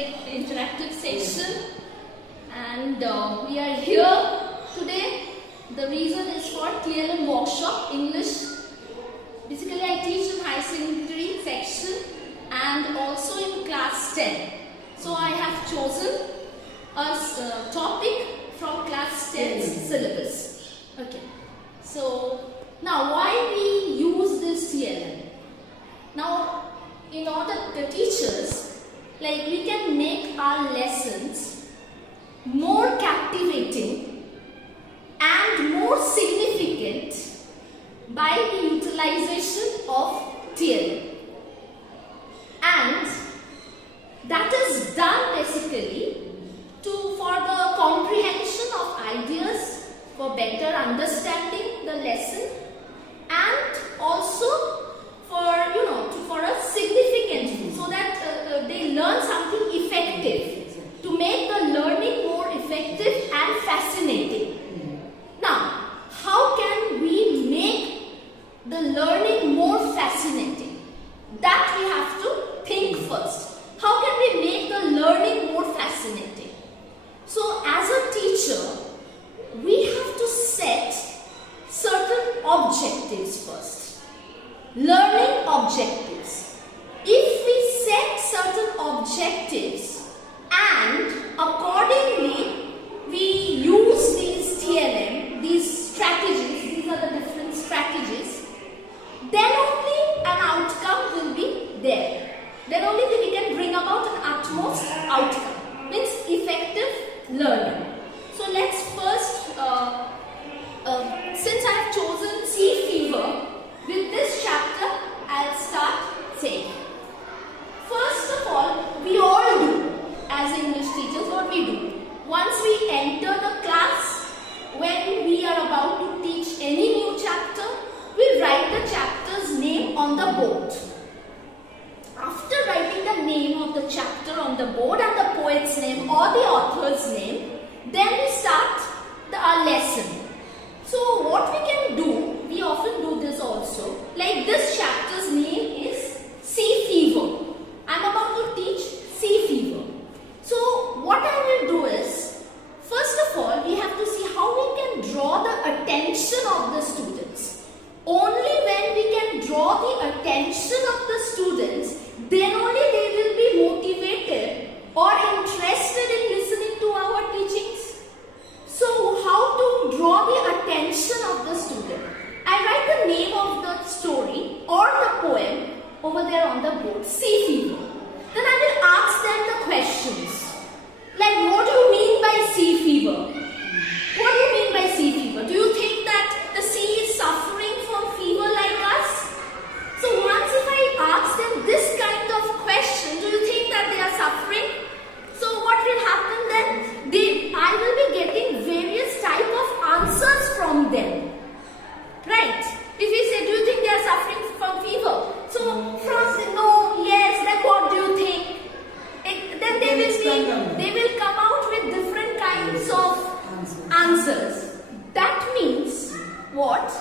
interactive section, and we are here today. The reason is for TLM workshop English. Basically, I teach in high secondary section and also in class 10. So I have chosen a topic from class 10's syllabus. Okay. So now why we use this TLM? Now, in order the teachers, like, we can make our lessons more captivating and more significant by the utilization of TLM. And that is done basically for the comprehension of ideas, for better understanding the lesson, and also for a significant use, so that they learn something effective, to make the learning more effective and fascinating. Now, how can we make the learning more fascinating? That we have to think first. How can we make the learning more fascinating? So, as a teacher, we have to set certain objectives first. Learning objectives. If we set certain objectives and accordingly we use these TLM, these strategies, these are the different strategies, then only an outcome will be there. Then only we can bring about an utmost outcome, means effective learning. So let's first, since I have chosen sea fever, with this chapter I'll start saying. First of all, we all do, as English teachers, what we do. Once we enter the class, when we are about to teach any new chapter, we write the chapter's name on the board. After writing the name of the chapter on the board and the poet's name or the author's name, then we start our lesson. So what we can do, we often do this also, like this chapter's name is Sea Fever. I am about to teach Sea Fever. So what I will do is, first of all, we have to see how we can draw the attention of the students. Only when we can draw the attention of the students, then only they will be motivated or interested in listening to our teachings. So how to draw the attention of the student? I write the name of the story or the poem over there on the board, Sea Fever. Then I will ask them the questions. Like, what do you mean by sea fever? What do you mean by sea fever? Do you think that the sea is suffering from fever like us? So once if I ask them this kind of question, do you think that they are suffering? So what will happen then? I will be getting various type of answers from them. Right? If we say, do you think they are suffering from fever? So from no, yes, then what do you think? Then they will come out with different kinds of answers. That means what?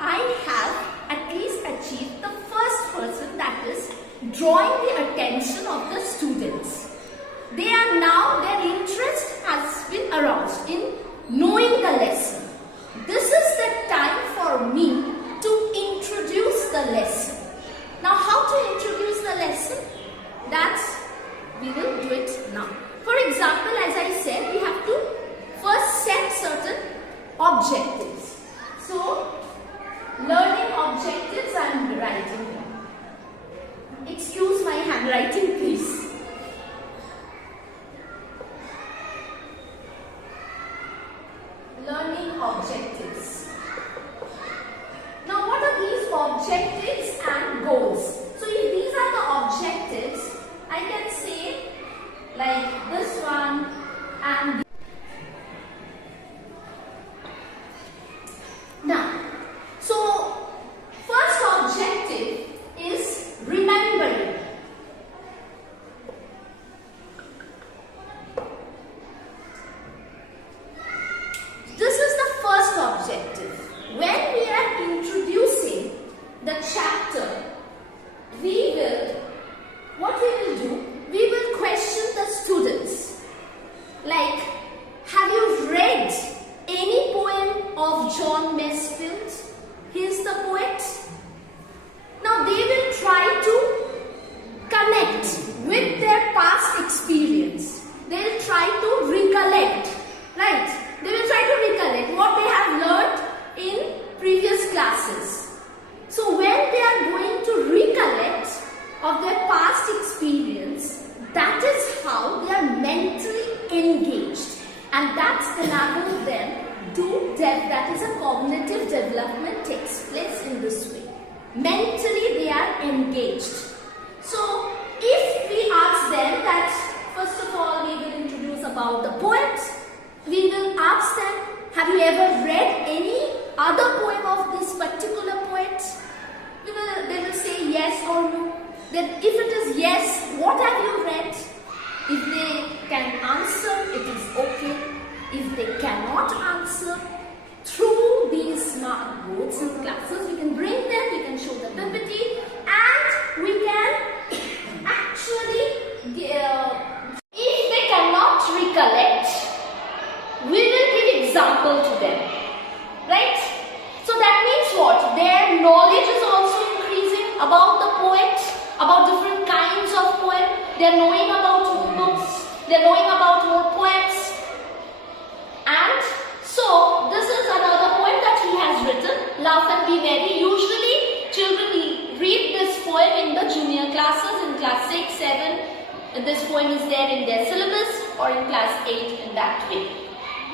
I have at least achieved the first person, that is drawing the attention of the students. They are now, their interest has been aroused in knowing the lesson. This is the time for me to introduce the lesson. Now, how to introduce the lesson? We will do it now. For example, as I said, we have to first set certain objectives. So, learning objectives I am writing down. Excuse my handwriting, please. Learning objectives. Now, what are these objectives and goals? So, if these are the objectives, I can say like this one and now. So, first objective is remembering. This is the first objective. When we are introducing the chapter, what we will do, we will question the and that's enabled them to that is a cognitive development takes place in this way. Mentally they are engaged. So if we ask them that, first of all we will introduce about the poet, we will ask them, have you ever read any other poem of this particular poet? They will say yes or no. Then if it is yes, what have you read? If they can answer, it is okay. If they cannot answer, through these smart boards and classes, we can bring them, we can show the PPT, and we can actually, if they cannot recollect, we will give example to them, right? So that means what? Their knowledge is also increasing about the poet, about different kinds of poem. They are knowing about more books, they are knowing about more poems. And so this is another poem that he has written, Laugh and Be Merry. Usually children read this poem in the junior classes, in class 6, 7. This poem is there in their syllabus, or in class 8 in that way.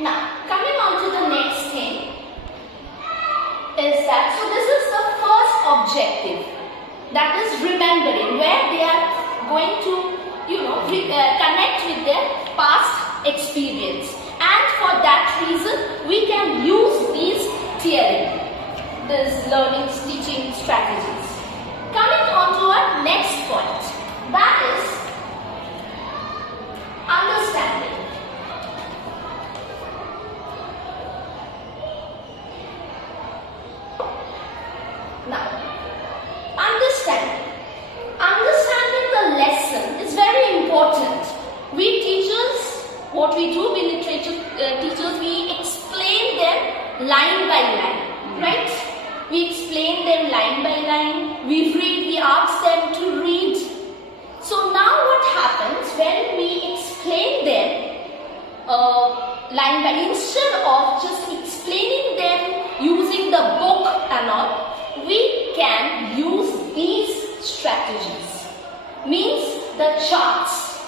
Now coming on to the next thing is that, so this is the first objective, that is remembering, where they are going to connect with their past experience. And for that reason, we can use these TLM, these learning teaching strategies. Coming on to our next point, that is understanding. Now, understanding the lesson is very important. We teachers, what we do, we literature teachers, we explain them line by line, right? We explain them line by line. We read, we ask them to read. So now what happens when we explain them line by line, instead of just explaining them using the book and all, we can use these strategies, means the charts.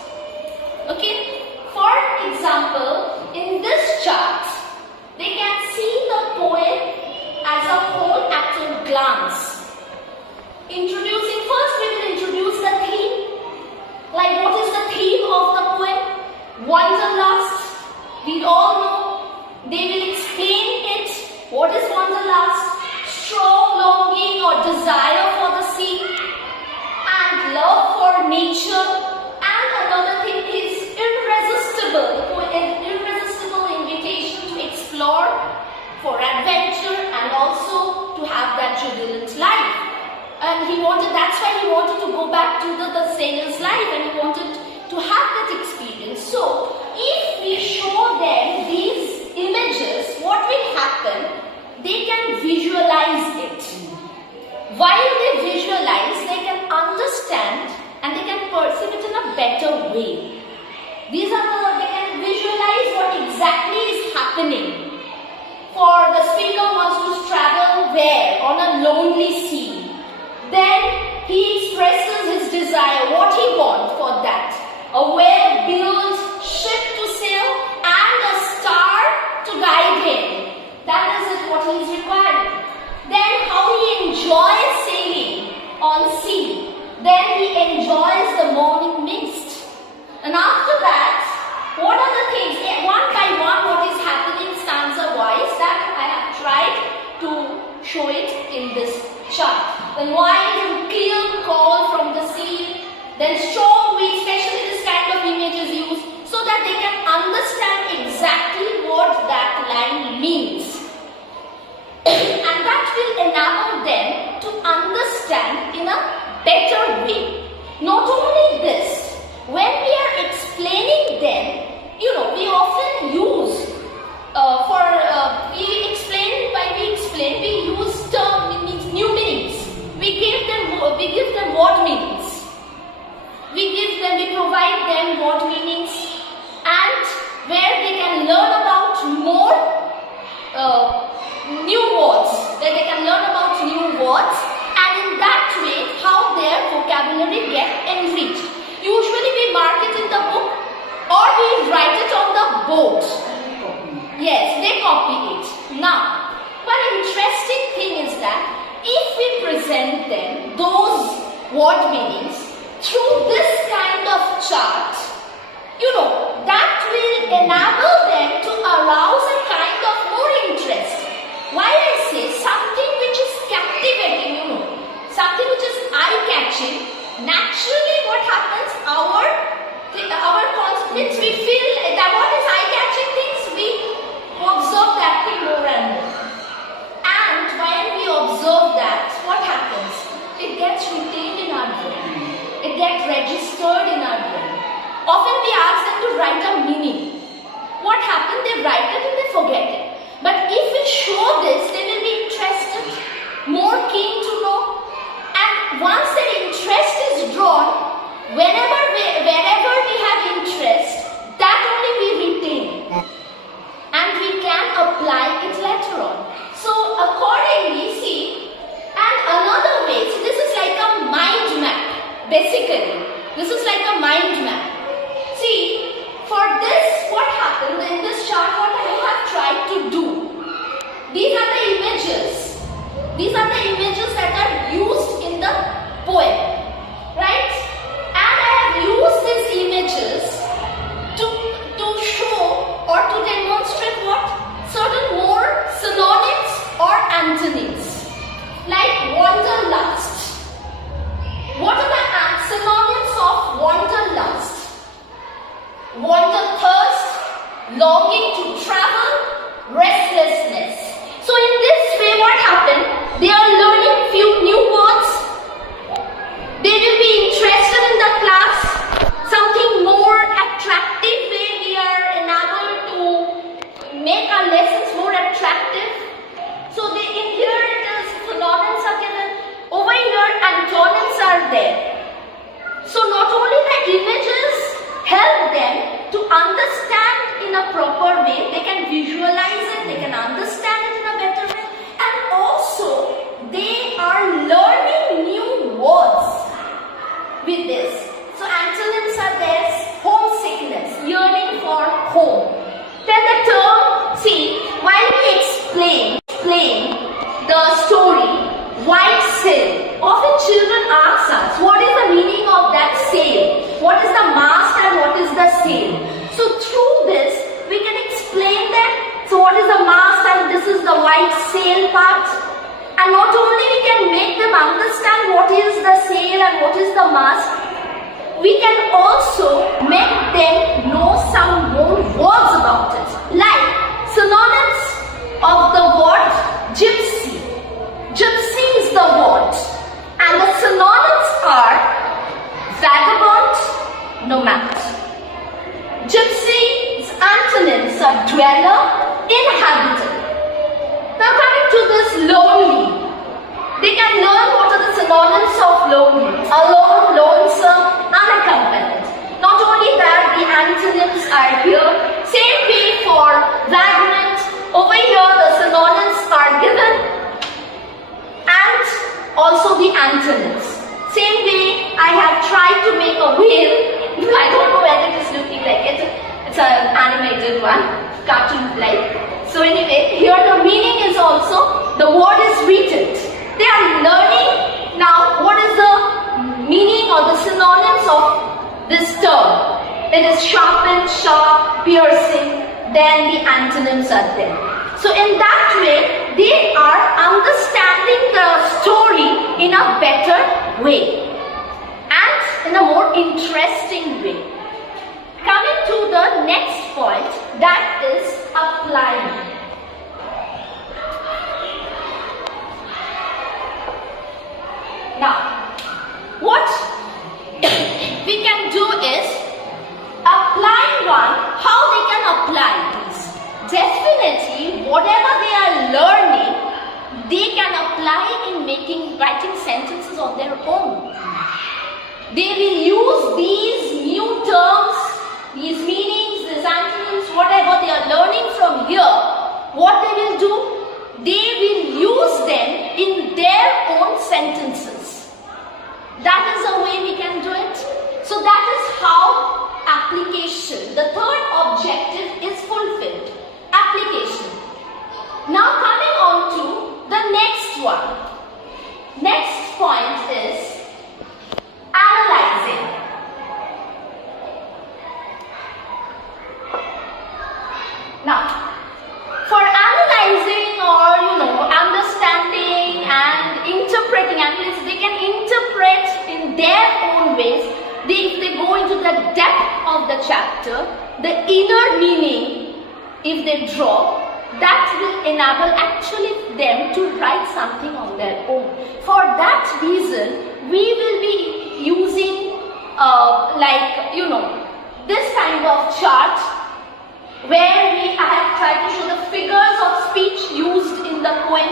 Okay, for example, in this chart, they can see the poem as a whole at a glance. Introducing, first we will introduce the theme. Like, what is the theme of the poem? Wanderlust. We all know. They will explain it. What is wanderlust? Strong longing or desire for the sea, and love for nature. And another thing is irresistible, an irresistible invitation to explore, for adventure, and also to have that jubilant life. And that's why he wanted to go back to the sailor's life, and he wanted to have that experience. So if we show them these images, what will happen? They can visualize it. While they visualize, they can understand and they can perceive it in a better way. They can visualize what exactly is happening. For the speaker wants to travel where? On a lonely sea. Then he expresses his desire, what he wants for that. A well-built ship to sail and a star to guide him. That is it, what he is requiring. Then how he enjoys sailing on sea. Then he enjoys the morning mist. And after that, what are the things? One by one, what is happening stanza-wise, that I have tried to show it in this chart. Then wild and clear call from the sea. Then strong wind, especially this kind of image is used so that they can understand exactly what that line means. And that will enable them to understand in a better way. Not only this, when we are explaining them, we often use we use term means new meanings. We give them word meanings. We provide them word meanings, and where they can learn about more new words, where they can learn about new words, and in that way how their vocabulary get enriched. Usually we mark it in the book or we write it on the board. that will enable them to arouse a kind of more interest. Why I say something which is captivating, something which is eye-catching, naturally what happens, our confidence, we feel that what is eye-catching things, we observe that thing more and more. And when we observe that, what happens? It gets retained in our brain. It gets registered in our brain. Often we ask them to write a meaning. What happens? They write it and they forget it. But if we show this, they will be interested, more keen to know. And once their interest is drawn, wherever we have interest, that only we retain. And we can apply it later on. So accordingly, see, and another way, so this is like a mind map, basically. This is like a mind map. See, for this, what happened in this chart, what I have tried to do, these are the images. These are the images that are used in the poem, right? And I have used these images to show or to demonstrate what? Certain more synonyms or antonyms, like wanderlust. What are the synonyms of wanderlust? Wanderthirst, longing to travel, restlessness. So in this way, what happened? They are learning few new words. They will be interested in the class. Something more attractive way we are enabled to make our lessons more attractive. So in here it is synonyms are given. Over here antonyms are there. So not only the images help them to understand in a proper way, they can visualize it, they can understand it in a better way, and also they are learning new words with this. So antonyms are there: homesickness, yearning for home. Then the term, see, while we explain the story, white sail. Often children ask us, what is the meaning of that sail? What is the mast and what is the sail? So through this, we can explain that. So what is the mast and this is the white sail part. And not only we can make them understand what is the sail and what is the mast, we can also make them know some more words about it. Like synonyms of the word gypsy. Gypsy is the word. And the synonyms are vagabond, nomad. Gypsy's antonyms are dweller, inhabitant. Now coming to this lonely, they can learn what are the synonyms of lonely. Alone, lonesome, unaccompanied. Not only that, the antonyms are here. Same way for vagrant. Over here the synonyms are given. And also the antonyms. Same way I have tried to make a whale. I don't know whether it is looking like it. It's an animated one, cartoon like. So anyway, here the meaning is also, the word is written. They are learning now what is the meaning or the synonyms of this term. It is sharpened, sharp, piercing, then the antonyms are there. So in that way, they are understanding the story in a better way and in a more interesting way. Coming to the next point, that is applying. Now, what we can do is applying one, how they can apply this. Definitely, whatever they are learning, they can apply in writing sentences of their own. They will use these new terms, these meanings, these antonyms, whatever they are learning from here. What they will do? They will use them in their own sentences. That is the way we can do it. So that is how application, the third objective, is fulfilled. Application. Now coming on to the next one. Next point is analyzing. go into the depth of the chapter, the inner meaning, if they draw, that will enable actually them to write something on their own. For that reason, we will be using this kind of chart where I have tried to show the figures of speech used in the poem.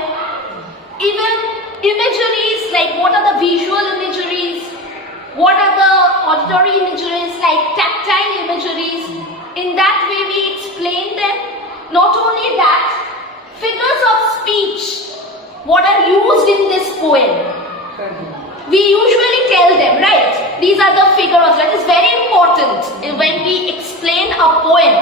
Even imageries, like what are the visual imageries, what are the auditory imageries, like tactile imageries. In that way we explain them. Not only that, figures of speech, what are used in this poem. We usually tell them, right? These are the figures. That is very important when we explain a poem,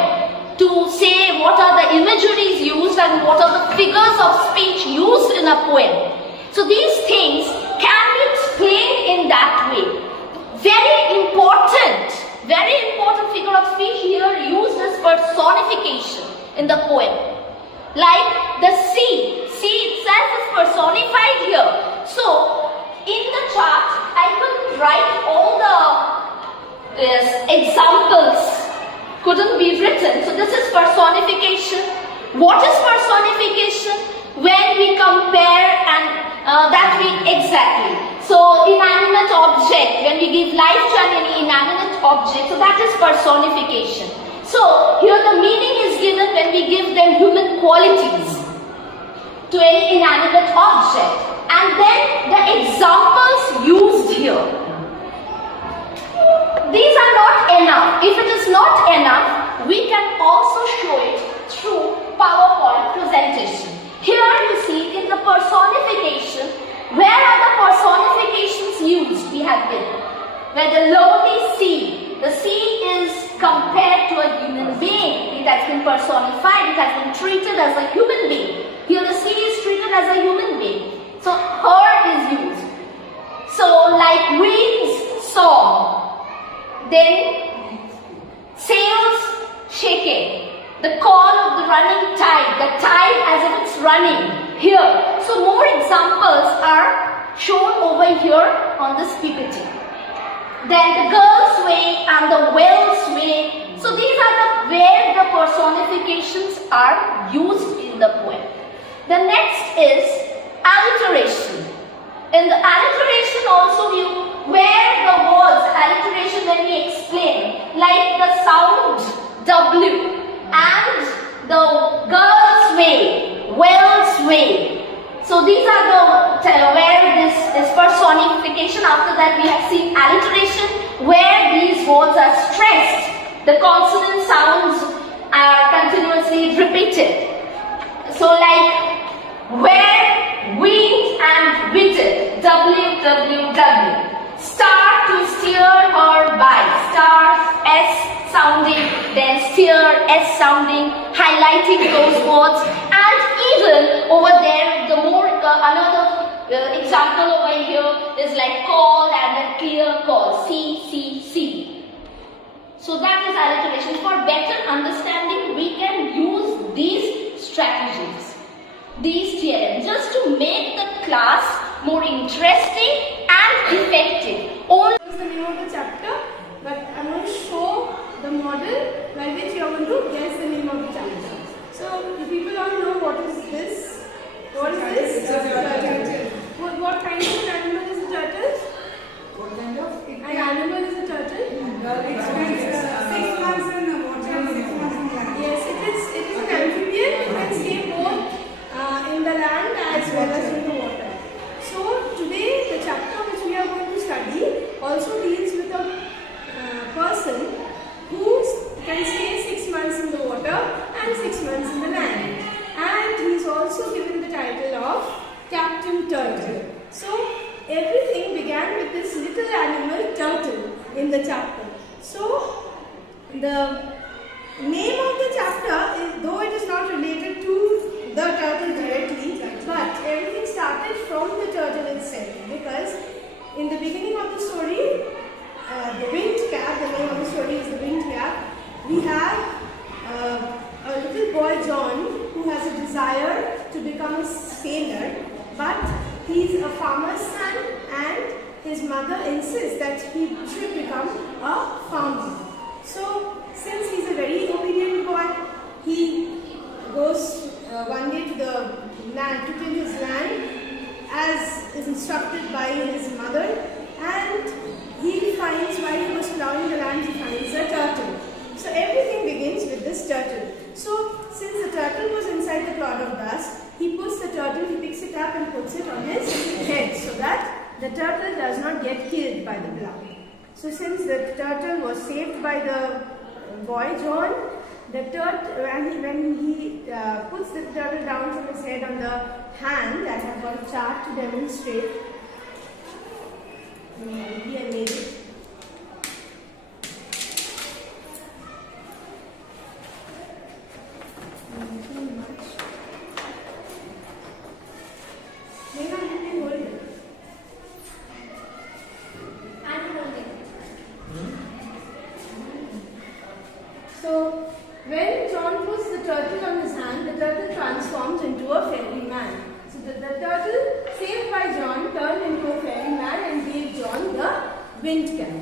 to say what are the imageries used and what are the figures of speech used in a poem. So these things can be explained in that way. Very important figure of speech here used as personification in the poem. Like the sea itself is personified here. So in the chart, I could write all the examples, couldn't be written. So this is personification. What is personification? When we compare and exactly. So inanimate object, when we give life to any inanimate object, so that is personification. So here the meaning is given when we give them human qualities to any inanimate object. And then the examples used here. These are not enough. If it is not enough, we can also show it through PowerPoint presentation. Here you see in the personification, where are the personifications used we have given? Where the lonely sea, the sea is compared to a human being. It has been personified, it has been treated as a human being. Here the sea is treated as a human being. So her is used. So like winds, song. Then sails shaking. The call of the running tide. The tide as if it's running here. So more examples are shown over here on this PPT. Then the girl's way and the whale's way. So these are where the personifications are used in the poem. The next is alliteration. In the alliteration also where the words, alliteration when we explain, like the sound W and the girl's way, whale's way. So these are where this is personification. After that we have seen alliteration, where these words are stressed. The consonant sounds are continuously repeated. So like where, wind and witted, WWW. Star to steer her by, stars S sounding, then steer S sounding, highlighting those words. And even over there, the more another example over here is like call and a clear call, C. So that is alliteration. For better understanding, we can use these strategies, these TLM, just to make the class more interesting and effective. What is the name of the chapter? But I'm going to show the model by which you are going to guess the name of the chapter. So, if people don't know what is this, what is this? Turtle. What kind of animal is a turtle? What kind of? An animal is a turtle? It's 6 months in the water, 6 months in land. Yes, it is an amphibian. It can stay both in the land as well as in the water. So today the chapter which we are going to study also deals with a person who can stay 6 months in the water and 6 months in the land. And he is also given the title of Captain Turtle. So everything began with this little animal turtle in the chapter. So the name of the chapter is, though it is not related to the turtle directly, but everything started from the turtle itself, because in the beginning of the story, the winged cat, the name of the story is the winged cat, we have a little boy John who has a desire to become a sailor, but he is a farmer's son and his mother insists that he should become a farmer. So since he's a very obedient boy, he goes one day to the land to till his land as is instructed by his mother, and he finds, while he was plowing the land, he finds a turtle. So everything begins with this turtle. So since the turtle was inside the cloud of dust, he puts the turtle, he picks it up and puts it on his head so that the turtle does not get killed by the plow. So since the turtle was saved by the boy John, the turtle, when he puts the turtle down from his head on the hand, I have got a chart to demonstrate. Maybe I made it. So, when John puts the turtle on his hand, the turtle transforms into a fairy man. So, the turtle saved by John turned into a fairy man and gave John the wind cap.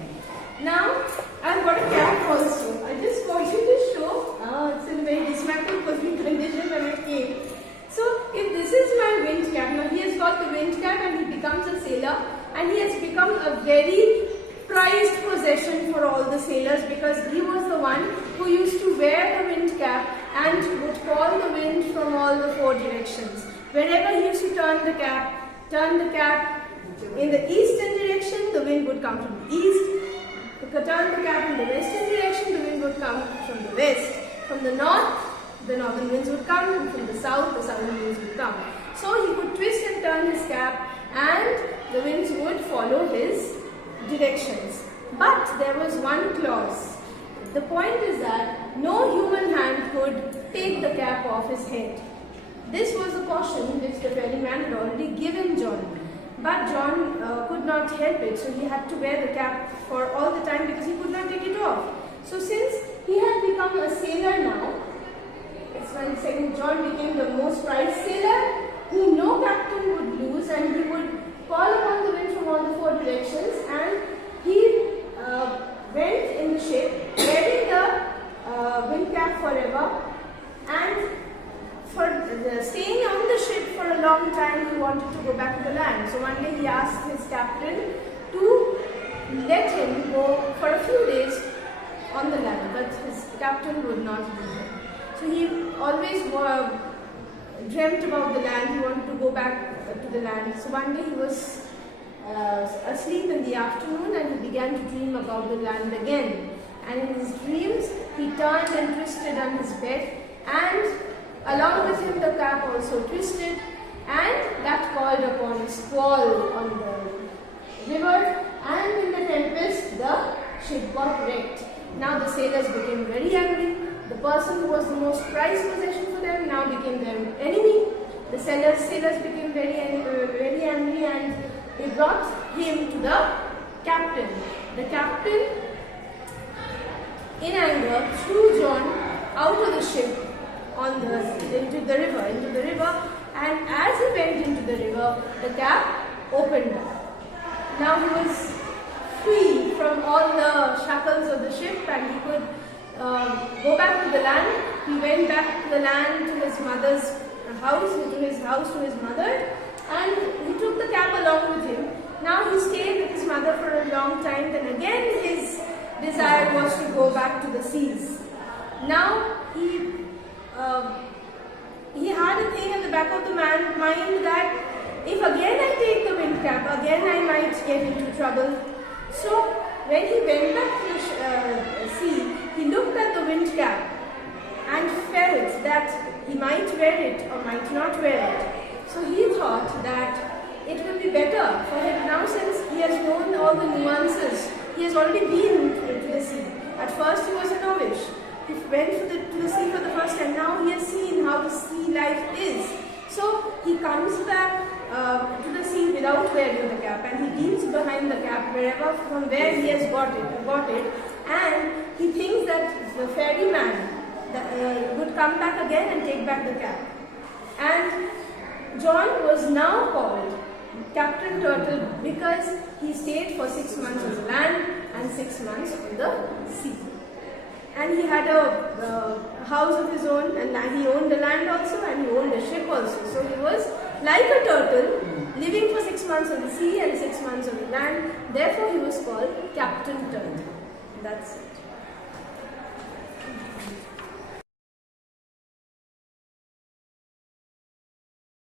Now, I've got a cap also. I just want you to show. It's in a very dismantled condition when I came. So, if this is my wind cap, now he has got the wind cap and he becomes a sailor, and he has become a very prized possession for all the sailors, because he was the one who used to wear the wind cap and would call the wind from all the four directions. Wherever he used to turn the cap in the eastern direction, the wind would come from the east. Turn the cap in the western direction, the wind would come from the west. From the north, the northern winds would come, and from the south, the southern winds would come. So he could twist and turn his cap, and the winds would follow his directions. But there was one clause. The point is that no human hand could take the cap off his head. This was a caution which the fairy man had already given John. But John could not help it, so he had to wear the cap for all the time because he could not take it off. So since he had become a sailor now, it's when second John became the most prized sailor whom no captain would lose, and he would call upon the wind from all the four directions, and he went in the ship wearing the wind cap forever, and for staying on the ship for a long time, he wanted to go back to the land. So one day he asked his captain to let him go for a few days on the land, but his captain would not do that. So he always dreamt about the land, he wanted to go back to the land. So one day he was asleep in the afternoon, and he began to dream about the land again. And in his dreams, he turned and twisted on his bed, and along with him the cap also twisted, and that called upon a squall on the river, and in the tempest the ship got wrecked. Now the sailors became very angry. The person who was the most prized possession for them now became their enemy. The sailors became very angry, and they brought him to the captain. The captain, in anger, threw John out of the ship into the river, and as he went into the river, the cap opened up. Now he was free from all the shackles of the ship, and he could go back to the land. He went back to the land, to his mother's house, to his mother, and he took the cap along with him. Now he stayed with his mother for a long time. Then again his desire was to go back to the seas. Now he had a thing in the back of the mind that if again I take the wind cap, again I might get into trouble. So when he went back to the sea, he looked at the wind cap and felt that he might wear it or might not wear it. So he thought that it will be better for him now, since he has known all the nuances. He has already been to the sea. At first he was a novice. He went to the sea for the first time. Now he has seen how the sea life is. So he comes back to the sea without wearing the cap, and he leaves behind the cap from where he has got it, and he thinks that the ferryman would come back again and take back the cap. And John was now called Captain Turtle because he stayed for 6 months on the land, and 6 months on the sea. And he had a house of his own, and he owned the land also, and he owned a ship also. So he was like a turtle, living for 6 months on the sea and 6 months on the land. Therefore he was called Captain Turtle. That's it.